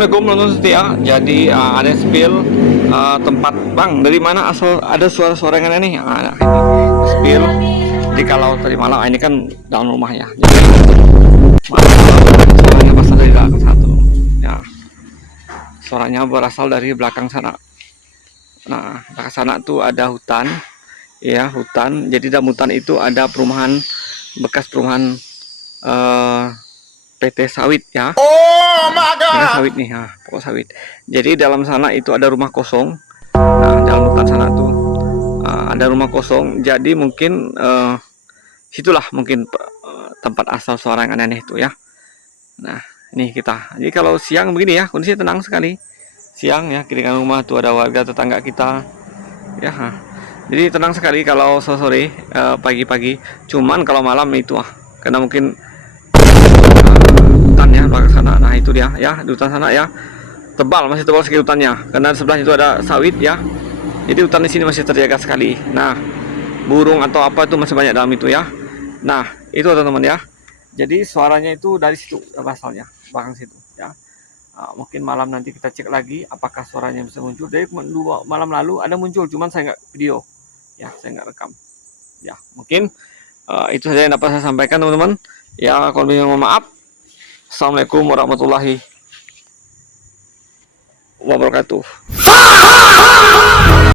Assalamualaikum teman-teman setia. Jadi ada spill tempat bang. Dari mana asal ada suara-suara yang aneh nih? Nah, ini spill. Jadi kalau tadi malam ini kan dalam rumah ya. Jadi malam suaranya berasal dari belakang satu. Ya, suaranya berasal dari belakang sana. Nah, belakang sana tuh ada hutan. Ya, hutan. Jadi dalam hutan itu ada perumahan bekas perumahan PT sawit ya. Oh my Ini kan god. sawit nih, nah, pokok sawit. Jadi dalam sana itu ada rumah kosong. Nah, dalam hutan sana tuh ada rumah kosong. Jadi mungkin situlah mungkin tempat asal suara yang aneh-aneh itu ya. Nah, ini kita. Jadi kalau siang begini ya, kondisi tenang sekali. Siang ya, kiri kanan rumah tuh ada warga tetangga kita. Ya, jadi tenang sekali kalau sore-sore, pagi-pagi. Cuman kalau malam itu karena mungkin hutan ya belakang sana. Nah itu dia ya, di hutan sana ya, tebal, masih tebal sekali hutannya, karena sebelah itu ada sawit ya. Jadi hutan di sini masih terjaga sekali. Nah, burung atau apa itu masih banyak dalam itu ya. Nah itu teman-teman ya, jadi suaranya itu dari situ asalnya, belakang situ ya. Mungkin malam nanti kita cek lagi apakah suaranya bisa muncul. Dari malam lalu ada muncul, cuman saya nggak video ya, saya nggak rekam ya. Mungkin itu saja yang dapat saya sampaikan teman-teman ya. Kalau mohon maaf. Assalamualaikum warahmatullahi wabarakatuh.